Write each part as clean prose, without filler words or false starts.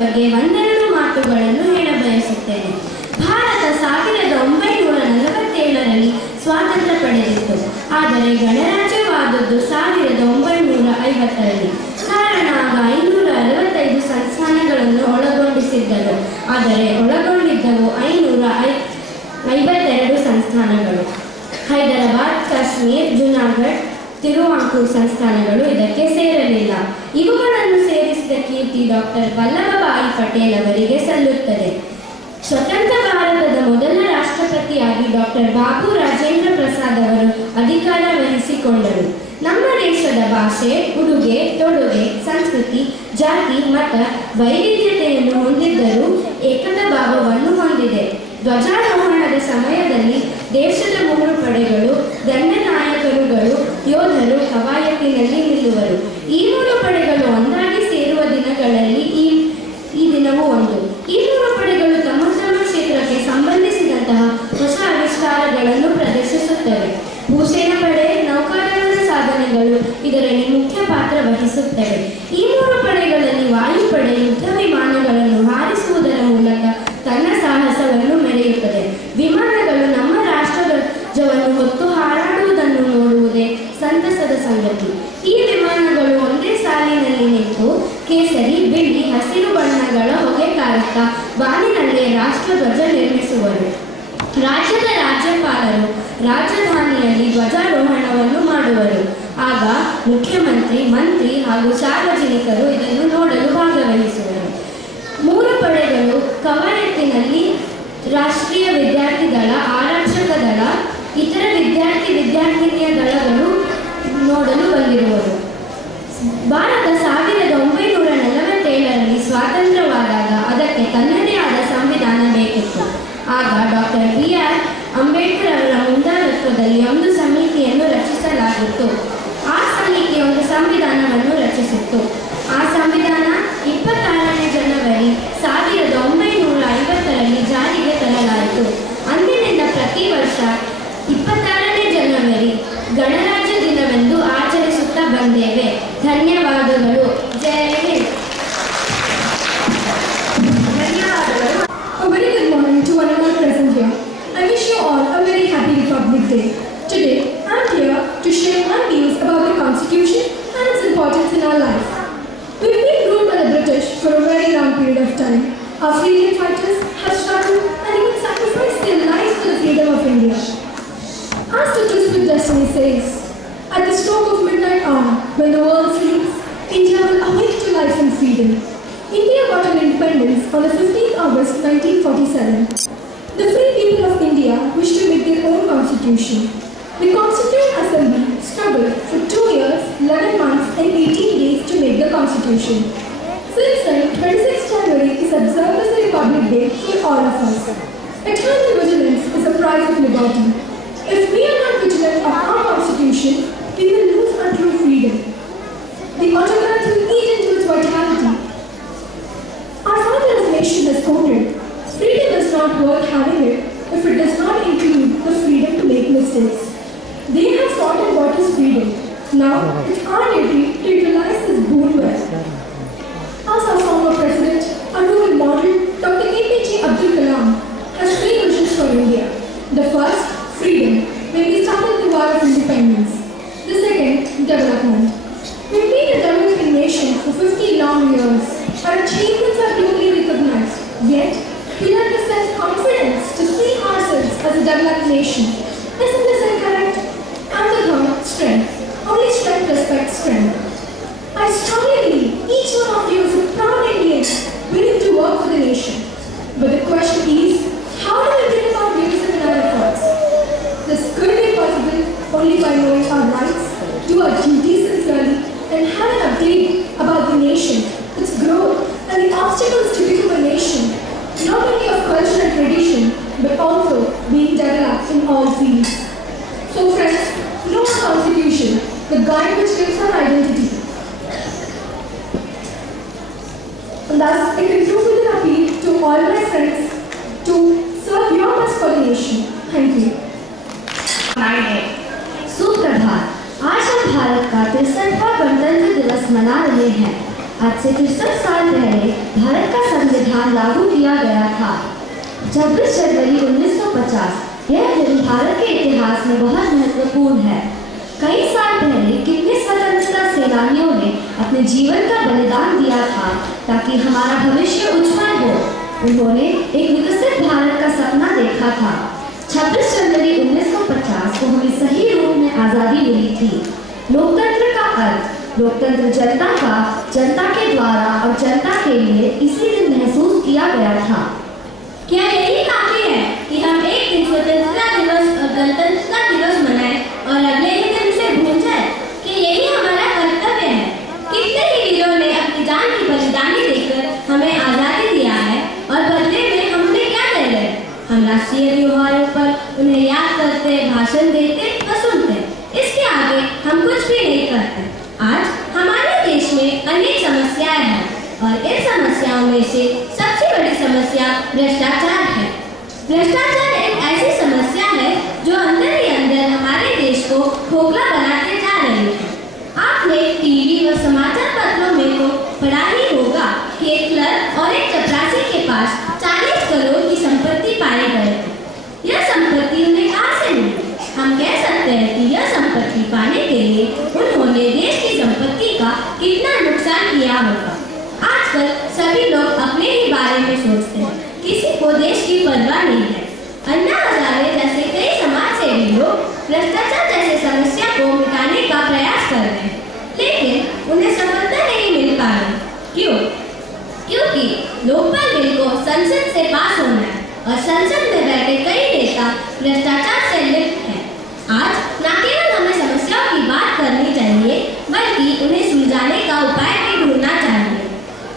ಬಗ್ಗೆ ಒಂದೆರಡು ಮಾತುಗಳನ್ನು ಹೇಳಬಯಸುತ್ತೇನೆ. ಭಾರತ 1947ರಲ್ಲಿ ಸ್ವಾತಂತ್ರ್ಯ ಪಡೆದಿತ್ತು. ಆದರೆ ಗಣರಾಜ್ಯವಾದದ್ದು 1950ರಲ್ಲಿ. ಕಾರಣ ಆಗ 565 ಸಂಸ್ಥಾನಗಳನ್ನು ಒಳಗೊಂಡಿಸಿದ್ದರು. ಆದರೆ ಒಳಗೊಂಡಿದ್ದವು 552 ಸಂಸ್ಥಾನಗಳು. ಹೈದರಾಬಾದ್, ಕಾಶ್ಮೀರ್, ಜುನಾಗಢ್, ತಿರುವಾಂಕೂರ್ ಸಂಸ್ಥಾನಗಳು ಇದಕ್ಕೆ ಸೇರಲಿಲ್ಲ. ಇವುಗಳನ್ನು ಸೇರಿಸಿದ ಕೀರ್ತಿ ಡಾಕ್ಟರ್ ವಲ್ಲಭಭಾಯಿ ಪಟೇಲ್ ಅವರಿಗೆ ಸಲ್ಲುತ್ತದೆ. ಸ್ವತಂತ್ರ ಭಾರತದ ಮೊದಲ ರಾಷ್ಟ್ರಪತಿಯಾಗಿ ಡಾಕ್ಟರ್ ಬಾಬು ರಾಜೇಂದ್ರ ಪ್ರಸಾದ್ ಅವರು ಅಧಿಕಾರ ವಹಿಸಿಕೊಂಡರು. ನಮ್ಮ ದೇಶದ ಭಾಷೆ, ಉಡುಗೆ ತೊಡುಗೆ, ಸಂಸ್ಕೃತಿ, ಜಾತಿ, ಮತ ವೈವಿಧ್ಯತೆಯನ್ನು ಹೊಂದಿದ್ದರೂ ಏಕತಾ ಭಾವವನ್ನು ಹೊಂದಿದೆ. ಧ್ವಜಾರೋಹಣದ ಸಮಯದಲ್ಲಿ ದೇಶದ 3 ಪಡೆಗಳು, ದಂಡನಾಯಕರುಗಳು, ಯೋಧರು ಕವಾಯತಿನಲ್ಲಿ ನಿಲ್ಲುವರು. ಈ 3 ಪಡೆಗಳು ಒಂದಾಗಿ ಸೇರುವ ದಿನಗಳಲ್ಲಿ ಈ ದಿನವೂ ಒಂದು. ಈ 3 ಪಡೆಗಳು ತಮ್ಮ ತಮ್ಮ ಕ್ಷೇತ್ರಕ್ಕೆ ಸಂಬಂಧಿಸಿದಂತಹ ಹೊಸ ಆವಿಷ್ಕಾರಗಳನ್ನು ಪ್ರದರ್ಶಿಸುತ್ತವೆ. ಭೂಸೇನಾ ಪಡೆ, ನೌಕಾದಳದ ಸಾಧನೆಗಳು ಇದರಲ್ಲಿ ಮುಖ್ಯ ಪಾತ್ರ ವಹಿಸುತ್ತವೆ. ಈ 3 ಪಡೆಗಳಲ್ಲಿ ವಾಯುಪಡೆ ಯುದ್ಧ ವಿಮಾನಗಳನ್ನು ಹಾರಿಸುವುದರ ಮೂಲಕ ತನ್ನ ಸಾಹಸವನ್ನು ಮೆರೆಯುತ್ತದೆ. ವಿಮಾನಗಳು ನಮ್ಮ ರಾಷ್ಟ್ರಧ್ವಜವನ್ನು ಹೊತ್ತು ಹಾರಾಡುವುದನ್ನು ನೋಡುವುದೇ ಸಂತಸದ ಸಂಗತಿ. ಈ ವಿಮಾನಗಳು ಒಂದೇ ಸಾಲಿನಲ್ಲಿ ನಿಂತು ಕೇಸರಿ, ಬಿಳಿ, ಹಸಿರು ಬಣ್ಣಗಳ ಹೊಗೆ ಕಾರುತ್ತಾ ಬಾನಿನಲ್ಲೇ ರಾಷ್ಟ್ರಧ್ವಜ ನಿರ್ಮಿಸುವರು. ರಾಜ್ಯದ ರಾಜ್ಯಪಾಲರು ರಾಜಧಾನಿಯಲ್ಲಿ ಧ್ವಜಾರೋಹಣವನ್ನು ಮಾಡುವರು. ಆಗ ಮುಖ್ಯಮಂತ್ರಿ, ಮಂತ್ರಿ ಹಾಗೂ ಸಾರ್ವಜನಿಕರು ಇದನ್ನು ನೋಡಲು ಭಾಗವಹಿಸುವರು. 3 ಪಡೆಗಳು ಕವಾಯತಿನಲ್ಲಿ ರಾಷ್ಟ್ರೀಯ ವಿದ್ಯಾರ್ಥಿ ದಳ, ಆರಕ್ಷಕ ದಳ, ಇತರ ವಿದ್ಯಾರ್ಥಿನಿಯ ದಳಗಳು ನೋಡಲು ಬಂದಿರುವರು. ಭಾರತ 1947ರಲ್ಲಿ ಸ್ವಾತಂತ್ರ್ಯವಾದಾಗ ಅದಕ್ಕೆ ತನ್ನದೇ ಆದ ಸಂವಿಧಾನ ಬೇಕಿತ್ತು. ಆಗ ಡಾಕ್ಟರ್ BR ಅಂಬೇಡ್ಕರ್ ಅವರ ಮುಂದಾಳತ್ವದಲ್ಲಿ ಒಂದು ಸಮಿತಿಯನ್ನು ರಚಿಸಲಾಗಿತ್ತು. ಆ ಸಮಿತಿ ಒಂದು ಸಂವಿಧಾನವನ್ನು ರಚಿಸಿತ್ತು. ಆ ಸಂವಿಧಾನ 26ನೇ ಜನವರಿ 1950ರಲ್ಲಿ ಜಾರಿಗೆ ತರಲಾಯಿತು. ಅಂದಿನಿಂದ ಪ್ರತಿ ವರ್ಷ 26ನೇ ಜನವರಿ ಗಣರಾಜ್ಯ ದಿನವೆಂದು ಆಚರಿಸುತ್ತಾ ಬಂದೇವೆ. ಧನ್ಯವಾದಗಳು. ಜೈ Hind. A very good morning to one and all present here. I wish you all a very happy Republic Day. Today, I am here to share my views about the Constitution and its importance in our life. We've been ruled by the British for a very long period of time. Our freedom fighters have struggled and even sacrificed their lives for the freedom of India. As the Twisted Destiny says, at the stroke of midnight hour, when the world sleeps, India will awake to life and freedom. India got an independence on the 15th August 1947. The free people of India wished to make their own constitution. The Constituent Assembly struggled for 2 years, 11 months and 18 days to make the constitution. Since then, 26th January is observed as a Republic Day for all of us. Eternal vigilance is a prize of liberty. If we are not vigilant of our constitution, we will lose our true freedom. The autocrats will eat into its vitality. Our father as nation has quoted, freedom is not worth having it if it does not include the freedom to make mistakes. They have fought and what is freedom. Now, it's our duty to utilize this boon well. As our former president, our role model, Dr. APJ Abdul Kalam, has 3 visions for India. The first, freedom, when we started the war of independence. The second, development. We've been a developing nation for 50 long years. Our achievements are globally recognized. Yet, we lack the self-confidence to see ourselves as a developed nation. Isn't this incorrect? And the third, strength. Only strength respects strength. I strongly believe each one of you is a proud Indian willing to work for the nation. But the question is, how do we bring about unison in our efforts? This could be possible only by knowing our rights, do our duties sincerely, and have an update about the nation, its growth, and the obstacles to become a nation, not only of culture and tradition, but also being developed in all fields. So friends, know our Constitution, the guide which gives our identity. And thus, I conclude with an appeal to all my friends to serve your best for the nation. Thank you. सुप्रभात। आज हम भारत का 63वां गणतंत्र दिवस मना रहे हैं। आज से 63 साल पहले भारत का संविधान लागू किया गया था। 26 जनवरी 1950 यह दिन भारत के इतिहास में बहुत महत्वपूर्ण है। कई साल पहले कितने स्वतंत्रता सेनानियों ने अपने जीवन का बलिदान दिया था ताकि हमारा भविष्य उज्जवल हो। उन्होंने एक विकसित भारत का सपना देखा था। 26 जनवरी 1950 को हमें सही रूप में आज़ादी मिली थी। लोकतंत्र का अर्थ लोकतंत्र जनता का, जनता के द्वारा और जनता के लिए इसी दिन महसूस किया गया था। क्या यही काफी है कि हम एक दिन स्वतंत्रता दिवस और गणतंत्रता दिवस मनाएं और अगले ही दिन से भूल जाए कि यही हमारा कर्तव्य है? कितने ही वीरों ने अपनी जान की बलिदानी देकर हमें आजादी दिया है और बदले में हम उन्हें क्या दे रहे हैं? हम राष्ट्रीय त्योहारों पर उन्हें याद करते, भाषण देते और सुनते, इसके आगे हम कुछ भी नहीं करते। आज हमारे देश में अनेक समस्याएं हैं और इन समस्याओं में से सबसे बड़ी समस्या भ्रष्टाचार है। भ्रष्टाचार एक ऐसी समस्या है जो अंदर ही अंदर हमारे देश को खोखला बनाते जा रही है। आपने टीवी व समाचार पत्रों में तो पढ़ा ही होगा कि एक क्लर्क और एक चपरासी के पास 40 करोड़ की संपत्ति पाई गई थी। यह संपत्ति उन्हें कहां से मिली? हम कह सकते हैं कि यह संपत्ति पाने के लिए उन्होंने देश की संपत्ति का कितना नुकसान किया होगा। आजकल सभी लोग अपने ही बारे में सोचते हैं, किसी को देश की परवाह नहीं है। अन्ना हजारे जैसे कई समाज सेवी लोग भ्रष्टाचार जैसे समस्या को मिटाने का प्रयास कर रहे हैं, लेकिन उन्हें सफलता नहीं मिल पा रही। क्यों? क्योंकि लोकपाल बिल को संसद से पास होना है और संसद में बैठे कई नेता भ्रष्टाचार से लिप्त हैं। आज न केवल हमें समस्याओं की बात करनी चाहिए, बल्कि उन्हें सुलझाने का उपाय भी ढूंढना चाहिए।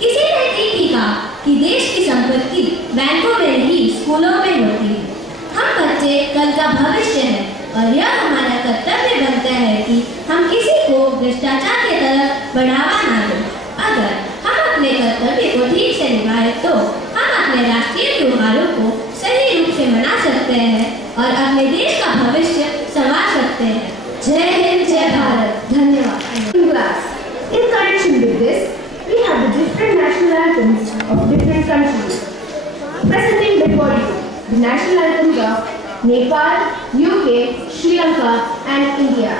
किसी ने ठीक ही कहा कि देश की संपत्ति बैंकों में नहीं, स्कूलों में होती है। हम बच्चे कल का भविष्य है और यह हमारा कर्तव्य बनता है कि हम किसी को भ्रष्टाचार की तरफ बढ़ावा ना दें। अगर हम अपने कर्तव्य को ठीक से निभाएं तो हम अपने राष्ट्रीय त्योहारों को सही रूप से मना सकते हैं और अपने देश का भविष्य संवार सकते हैं। जय हिंद, जय भारत। धन्यवाद। In connection with this, we have the different national anthems of different countries. Presenting before you the national anthems of Nepal, UK, Sri Lanka, and India.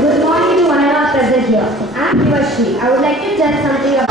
Good morning to one and all present here. I'm Shivashri. I would like to tell something about.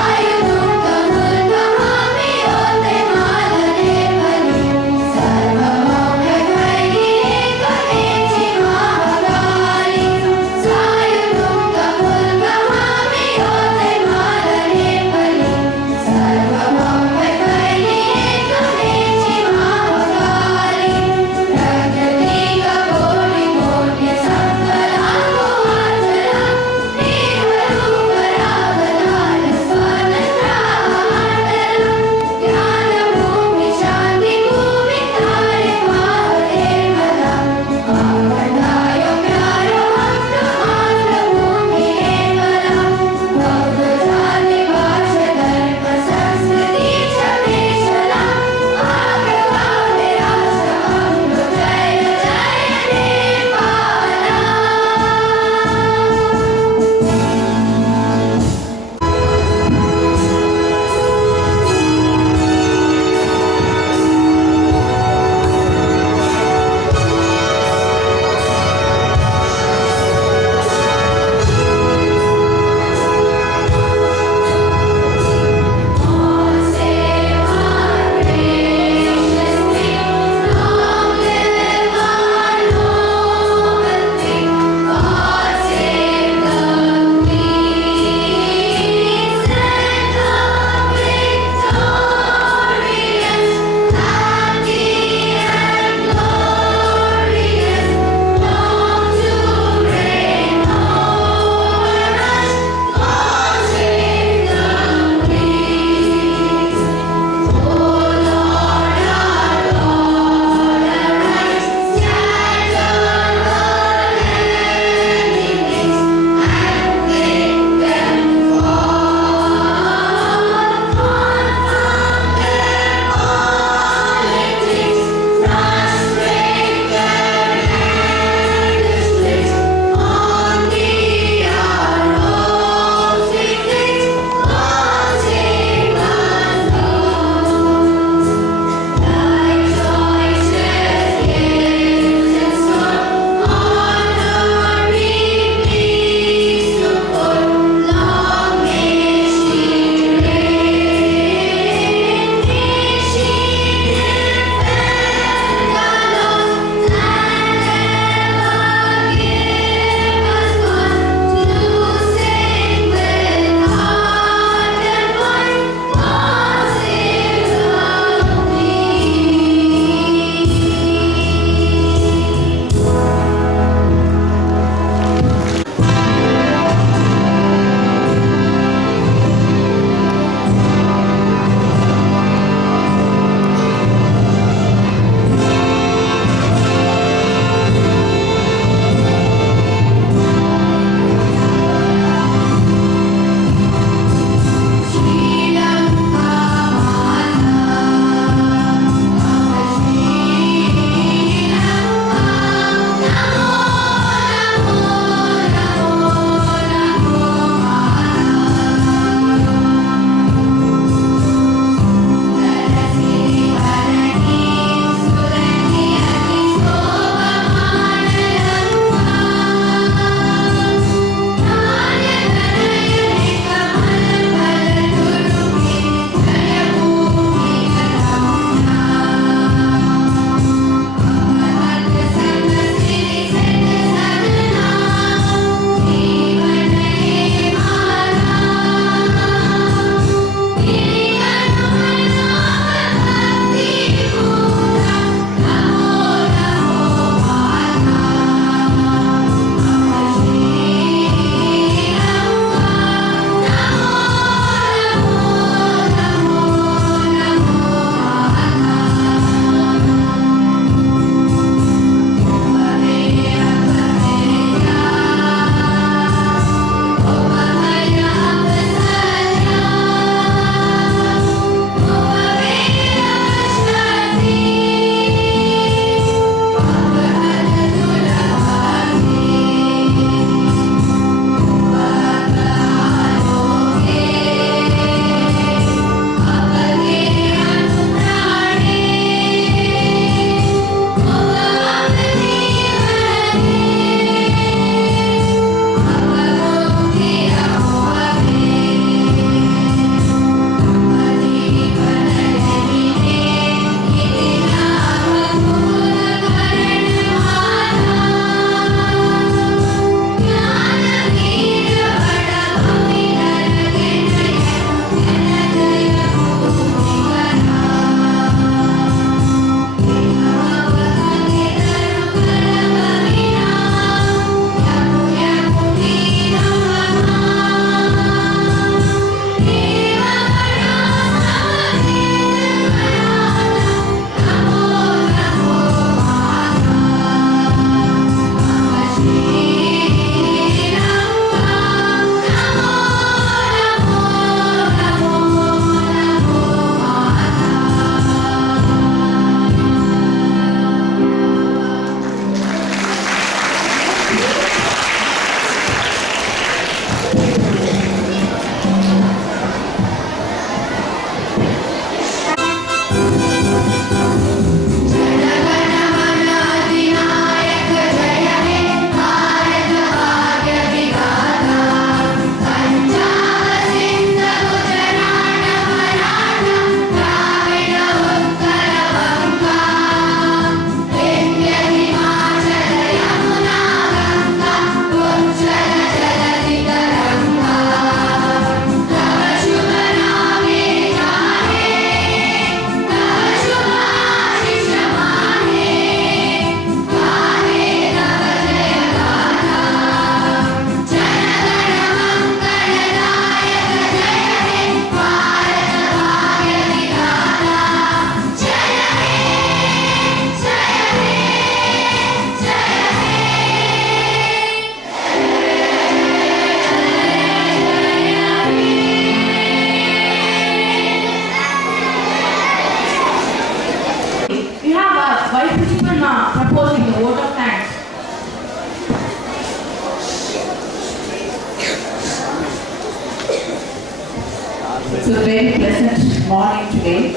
So very pleasant morning today.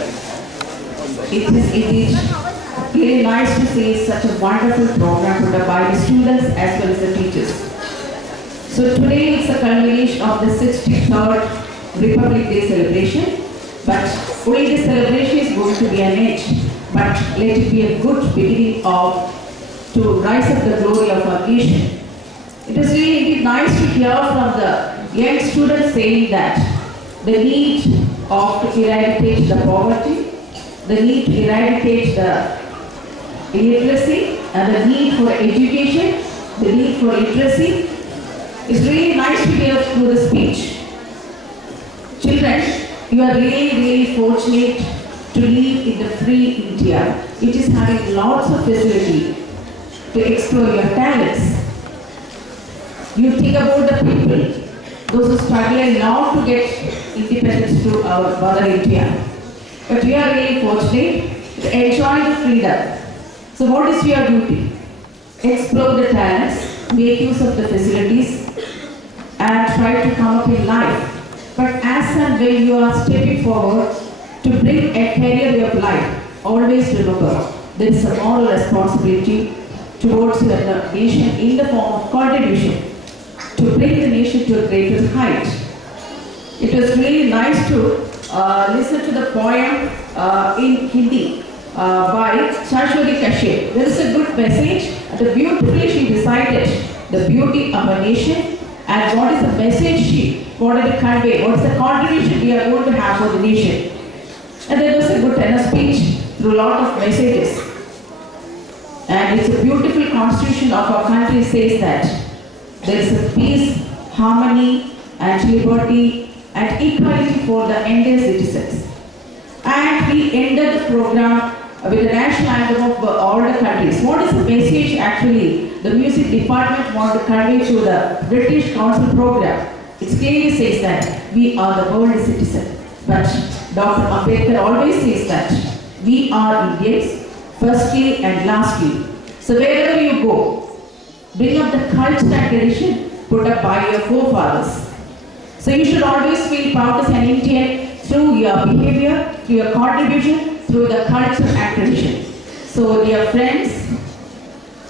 It is indeed really nice to see such a wonderful program put up by the students as well as the teachers. So today is a culmination of the 63rd Republic Day celebration, but only this celebration is going to be an end, but let it be a good beginning to rise up the glory of our nation. It is really indeed nice to hear from the young students saying that the need to eradicate the poverty, the need to eradicate the illiteracy, and the need for education, the need for literacy. It's really nice to hear through the speech. Children, you are really fortunate to live in the free India. It is having lots of facility to explore your talents. You think about the people, those who struggle a lot to get independence to our mother India. But you are really fortunate to enjoy the freedom. So what is your duty? Explore the talents, make use of the facilities, and try to come up in life. But as and when you are stepping forward to bring a career way of life, always remember there is a moral responsibility towards the nation in the form of contribution to bring the nation to a greater height. It was really nice to listen to the poem in Hindi by Shashwati Kashyap. There is a good message, and beautifully she recited the beauty of a nation and what is the message she wanted to convey, what is the contribution we are going to have for the nation. And there was a good tenor speech through a lot of messages. And it's a beautiful constitution of our country says that there is a peace, harmony, and liberty and equality for the entire citizens. And we ended the program with the national anthem of all the countries. What is the message actually the music department wanted to convey to the British Council program? It clearly says that we are the world citizen. But Dr. Ambedkar always says that we are Indians, firstly and lastly. So wherever you go, bring up the culture and tradition put up by your forefathers. So you should always feel proud as an Indian through your behavior, through your contribution, through the culture and tradition. So dear friends,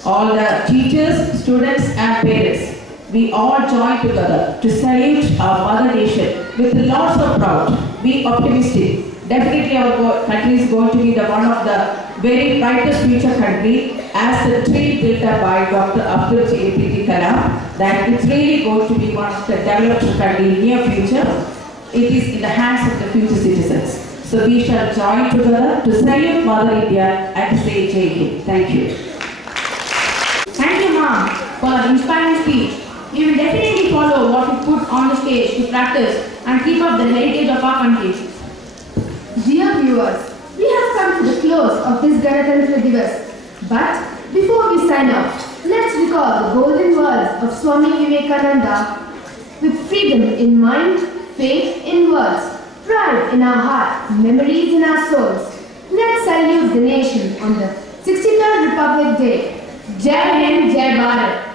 all the teachers, students and parents, we all join together to salute our mother nation with lots of pride. Be optimistic. Definitely our country is going to be one of the very brightest future country as the dream built up by Dr. Abdul APJ Kalam, that it's really going to be one of the developed country in near future. It is in the hands of the future citizens. So we shall join together to salute Mother India and to say Jai Hind. Thank you. Thank you, ma'am, for the inspiring speech. We will definitely follow what you put on the stage to practice and keep up the heritage of our country. Dear viewers, we have come to the close of this Ganatantra Divas. But before we sign off, let's recall the golden words of Swami Vivekananda. With freedom in mind, faith in words, pride in our heart, memories in our souls, let's salute the nation on the 63rd Republic Day. Jai Hind, Jai Bharat.